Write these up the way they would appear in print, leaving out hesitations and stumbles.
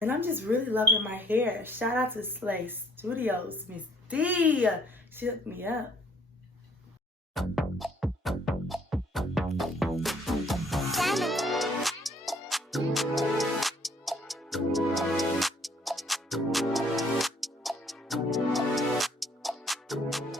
And I'm just really loving my hair. Shout out to Slay Studios, Miss D. She hooked me up.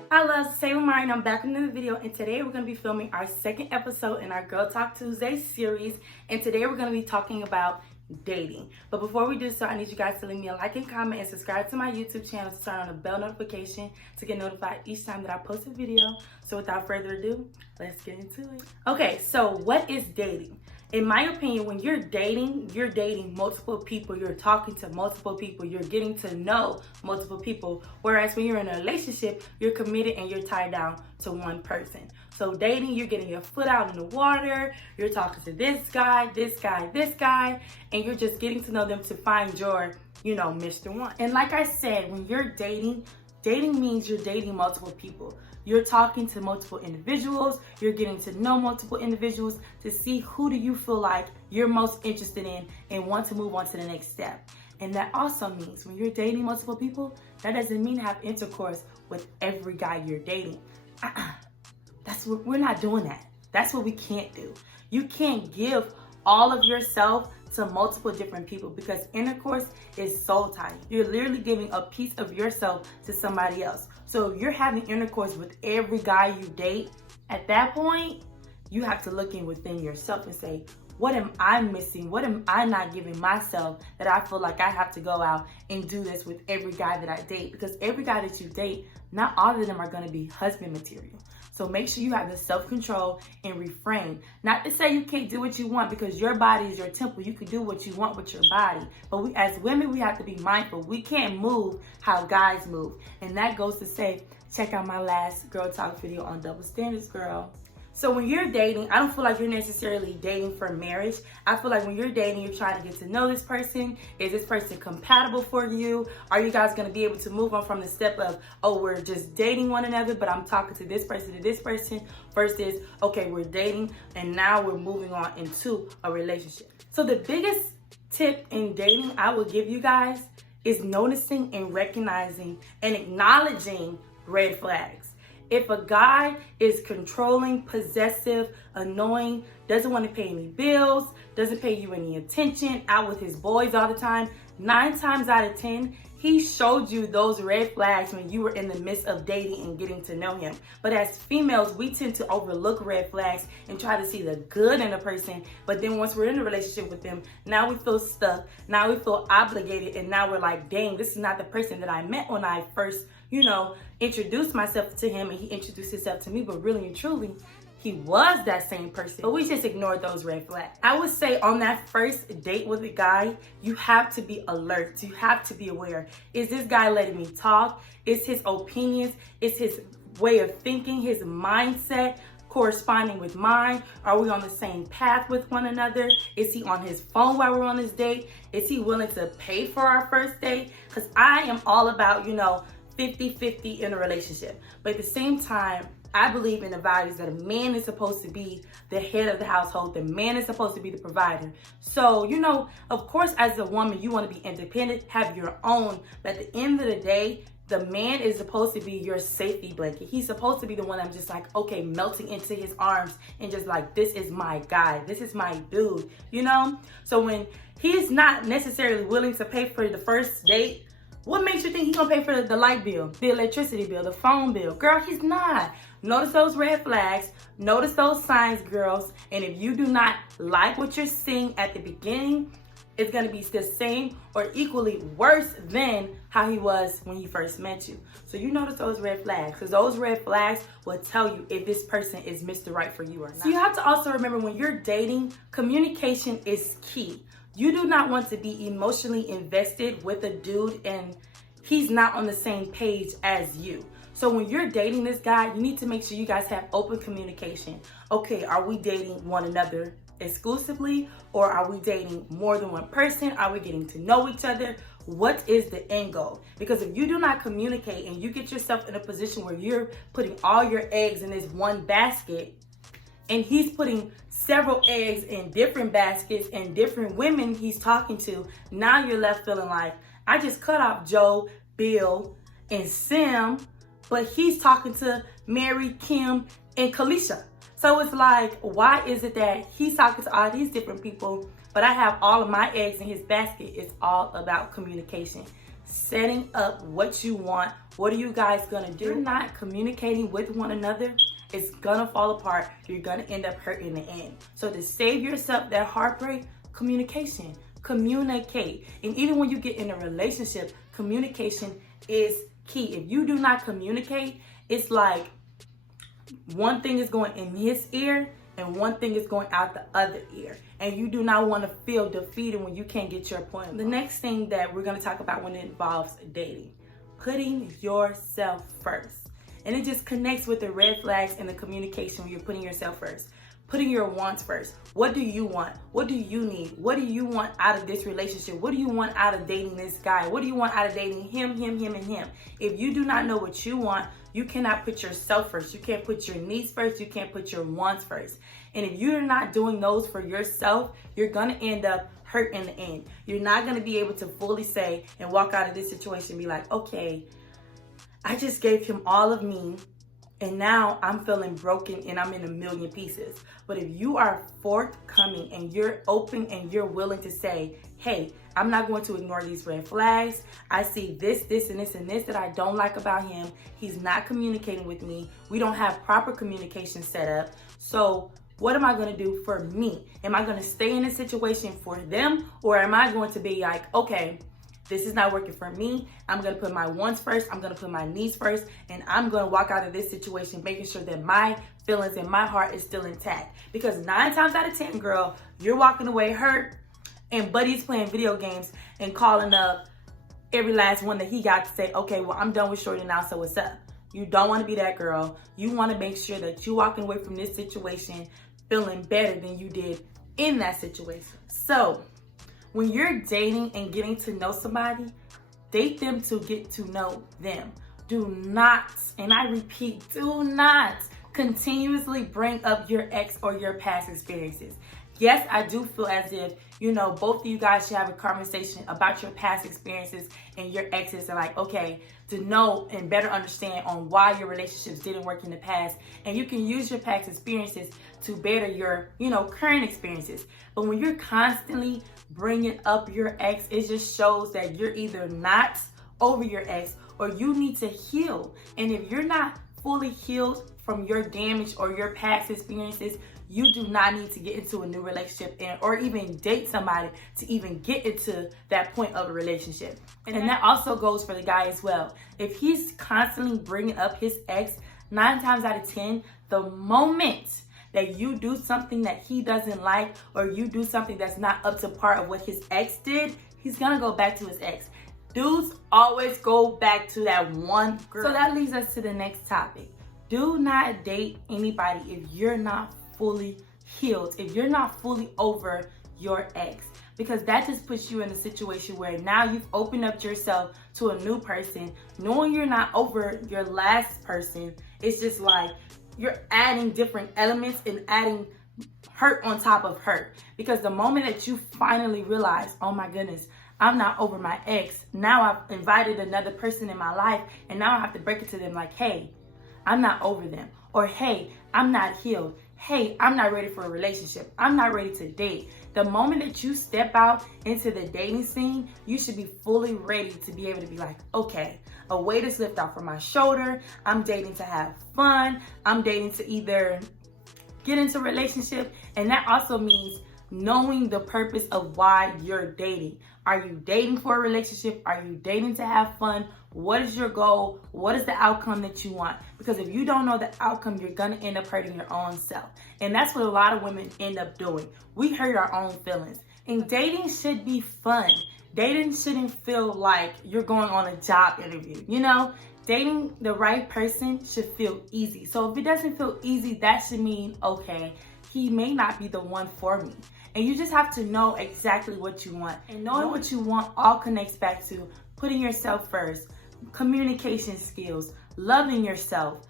I love Say with Mari, and I'm back in the video, and today we're going to be filming our second episode in our Girl Talk Tuesday series, and today we're going to be talking about dating. But before we do so, I need you guys to leave me a like and comment and subscribe to my YouTube channel to turn on the bell notification to get notified each time that I post a video. So without further ado, let's get into it. Okay, so what is dating? In my opinion, when you're dating multiple people, you're talking to multiple people, you're getting to know multiple people. Whereas when you're in a relationship, you're committed and you're tied down to one person. So dating, you're getting your foot out in the water, you're talking to this guy, this guy, this guy, and you're just getting to know them to find your, Mr. One. And like I said, when you're dating means you're dating multiple people. You're talking to multiple individuals, you're getting to know multiple individuals to see who do you feel like you're most interested in and want to move on to the next step. And that also means when you're dating multiple people, that doesn't mean have intercourse with every guy you're dating. We're not doing that. That's what we can't do. You can't give all of yourself to multiple different people because intercourse is soul tying. You're literally giving a piece of yourself to somebody else. So if you're having intercourse with every guy you date, at that point, you have to look in within yourself and say, what am I missing? What am I not giving myself that I feel like I have to go out and do this with every guy that I date? Because every guy that you date, not all of them are going to be husband material. So make sure you have the self-control and refrain. Not to say you can't do what you want because your body is your temple. You can do what you want with your body. But we, as women, we have to be mindful. We can't move how guys move. And that goes to say, check out my last Girl Talk video on double standards, girl. So when you're dating, I don't feel like you're necessarily dating for marriage. I feel like when you're dating, you're trying to get to know this person. Is this person compatible for you? Are you guys going to be able to move on from the step of, oh, we're just dating one another, but I'm talking to this person versus, okay, we're dating and now we're moving on into a relationship. So the biggest tip in dating I will give you guys is noticing and recognizing and acknowledging red flags. If a guy is controlling, possessive, annoying, doesn't want to pay any bills, doesn't pay you any attention, out with his boys all the time, 9 times out of 10, he showed you those red flags when you were in the midst of dating and getting to know him. But as females, we tend to overlook red flags and try to see the good in a person. But then once we're in a relationship with them, now we feel stuck. Now we feel obligated. And now we're like, dang, this is not the person that I met when I first, introduced myself to him and he introduced himself to me. But really and truly, he was that same person, but we just ignored those red flags. I would say on that first date with a guy, you have to be alert. You have to be aware. Is this guy letting me talk? Is his opinions, is his way of thinking, his mindset corresponding with mine? Are we on the same path with one another? Is he on his phone while we're on this date? Is he willing to pay for our first date? Because I am all about, 50-50 in a relationship. But at the same time, I believe in the values that a man is supposed to be the head of the household. The man is supposed to be the provider. So, of course, as a woman, you want to be independent, have your own. But at the end of the day, the man is supposed to be your safety blanket. He's supposed to be the one I'm just like, okay, melting into his arms and just like, this is my guy. This is my dude, So when he's not necessarily willing to pay for the first date, what makes you think he's gonna pay for the light bill, the electricity bill, the phone bill? Girl, he's not. Notice those red flags. Notice those signs, girls. And if you do not like what you're seeing at the beginning, it's gonna be the same or equally worse than how he was when he first met you. So you notice those red flags because those red flags will tell you if this person is Mr. Right for you or not. So you have to also remember when you're dating, communication is key. You do not want to be emotionally invested with a dude and he's not on the same page as you. So when you're dating this guy, you need to make sure you guys have open communication. Okay, are we dating one another exclusively or are we dating more than one person? Are we getting to know each other? What is the end goal? Because if you do not communicate and you get yourself in a position where you're putting all your eggs in this one basket and he's putting several eggs in different baskets and different women he's talking to, now you're left feeling like, I just cut off Joe, Bill, and Sam, but he's talking to Mary, Kim, and Kalisha. So it's like, why is it that he's talking to all these different people, but I have all of my eggs in his basket? It's all about communication. Setting up what you want. What are you guys gonna do? You're not communicating with one another, it's gonna fall apart. You're gonna end up hurt in the end. So to save yourself that heartbreak, communication. Communicate. And even when you get in a relationship, communication is key. If you do not communicate, it's like one thing is going in his ear and one thing is going out the other ear. And you do not want to feel defeated when you can't get your point. The next thing that we're going to talk about when it involves dating, putting yourself first. And it just connects with the red flags and the communication when you're putting yourself first. Putting your wants first. What do you want? What do you need? What do you want out of this relationship? What do you want out of dating this guy? What do you want out of dating him, and him? If you do not know what you want, you cannot put yourself first. You can't put your needs first. You can't put your wants first. And if you're not doing those for yourself, you're going to end up hurt in the end. You're not going to be able to fully say and walk out of this situation and be like, okay, I just gave him all of me, and now I'm feeling broken and I'm in a million pieces. But if you are forthcoming and you're open and you're willing to say, hey, I'm not going to ignore these red flags. I see this, and this that I don't like about him. He's not communicating with me. We don't have proper communication set up. So what am I going to do for me? Am I going to stay in a situation for them? Or am I going to be like, okay, this is not working for me. I'm going to put my wants first. I'm going to put my needs first. And I'm going to walk out of this situation making sure that my feelings and my heart is still intact. Because 9 times out of 10, girl, you're walking away hurt and buddy's playing video games and calling up every last one that he got to say, okay, well, I'm done with shorty now, so what's up? You don't want to be that girl. You want to make sure that you're walking away from this situation feeling better than you did in that situation. So when you're dating and getting to know somebody, date them to get to know them. Do not, and I repeat, do not continuously bring up your ex or your past experiences. Yes, I do feel as if, both of you guys should have a conversation about your past experiences and your exes, and like, okay, to know and better understand on why your relationships didn't work in the past. And you can use your past experiences to better your, current experiences. But when you're constantly bringing up your ex, it just shows that you're either not over your ex or you need to heal. And if you're not fully healed from your damage or your past experiences, you do not need to get into a new relationship or even date somebody to even get into that point of a relationship. And that also goes for the guy as well. If he's constantly bringing up his ex, 9 times out of 10, the moment that you do something that he doesn't like or you do something that's not up to par of what his ex did, he's gonna go back to his ex. Dudes always go back to that one girl. So that leads us to the next topic. Do not date anybody if you're not fully healed, if you're not fully over your ex, because that just puts you in a situation where now you've opened up yourself to a new person. Knowing you're not over your last person, it's just like you're adding different elements and adding hurt on top of hurt. Because the moment that you finally realize, oh my goodness, I'm not over my ex, now I've invited another person in my life, and now I have to break it to them like, hey, I'm not over them. Or hey, I'm not healed. Hey, I'm not ready for a relationship. I'm not ready to date. The moment that you step out into the dating scene, you should be fully ready to be able to be like, okay, a weight is lifted off from my shoulder. I'm dating to have fun. I'm dating to either get into a relationship. And that also means knowing the purpose of why you're dating. Are you dating for a relationship? Are you dating to have fun? What is your goal? What is the outcome that you want? Because if you don't know the outcome, you're going to end up hurting your own self. And that's what a lot of women end up doing. We hurt our own feelings. And dating should be fun. Dating shouldn't feel like you're going on a job interview. Dating the right person should feel easy. So if it doesn't feel easy, that should mean, okay, he may not be the one for me. And you just have to know exactly what you want. And knowing what you want all connects back to putting yourself first, communication skills, loving yourself,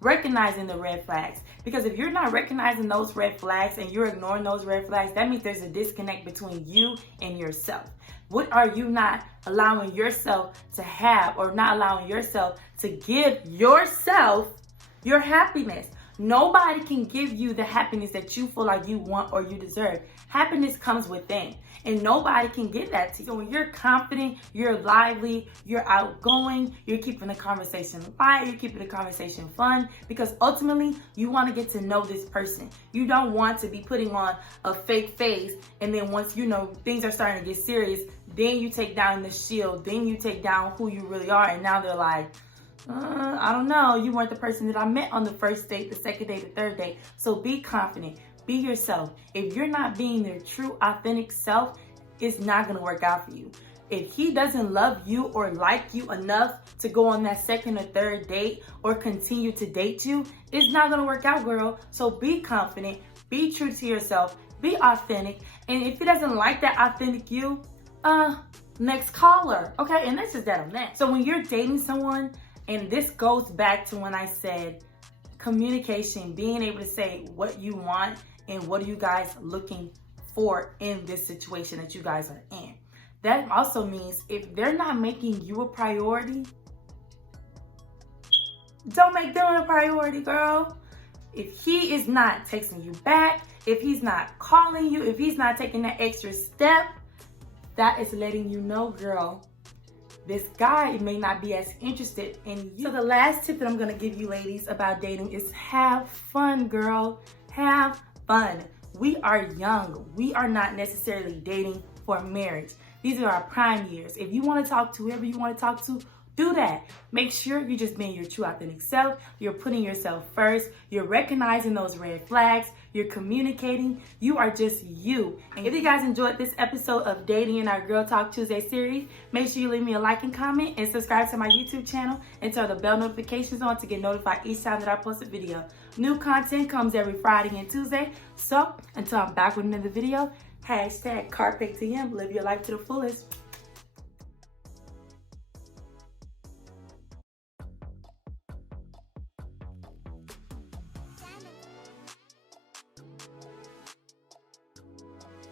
recognizing the red flags. Because if you're not recognizing those red flags and you're ignoring those red flags, that means there's a disconnect between you and yourself. What are you not allowing yourself to have, or not allowing yourself to give yourself your happiness? Nobody can give you the happiness that you feel like you want or you deserve. Happiness comes within, and nobody can give that to you. So when you're confident, you're lively, you're outgoing, you're keeping the conversation light, you're keeping the conversation fun, because ultimately you want to get to know this person. You don't want to be putting on a fake face, and then once things are starting to get serious, then you take down the shield, then you take down who you really are, and now they're like, I don't know, you weren't the person that I met on the first date, the second date, the third date. So be confident, be yourself. If you're not being their true, authentic self, it's not gonna work out for you. If he doesn't love you or like you enough to go on that second or third date or continue to date you, it's not gonna work out, girl. So be confident, be true to yourself, be authentic. And if he doesn't like that authentic you, next caller, okay? And that's just that on that. So when you're dating someone, and this goes back to when I said communication, being able to say what you want and what are you guys looking for in this situation that you guys are in. That also means if they're not making you a priority, don't make them a priority, girl. If he is not texting you back, if he's not calling you, if he's not taking that extra step, that is letting you know, girl, this guy may not be as interested in you. So the last tip that I'm gonna give you ladies about dating is have fun, girl. Have fun. We are young. We are not necessarily dating for marriage. These are our prime years. If you wanna talk to whoever you wanna talk to, do that. Make sure you're just being your true authentic self. You're putting yourself first. You're recognizing those red flags. You're communicating. You are just you. And if you guys enjoyed this episode of Dating in our Girl Talk Tuesday series, make sure you leave me a like and comment and subscribe to my YouTube channel and turn the bell notifications on to get notified each time that I post a video. New content comes every Friday and Tuesday. So until I'm back with another video, #CarpeDiem. Live your life to the fullest.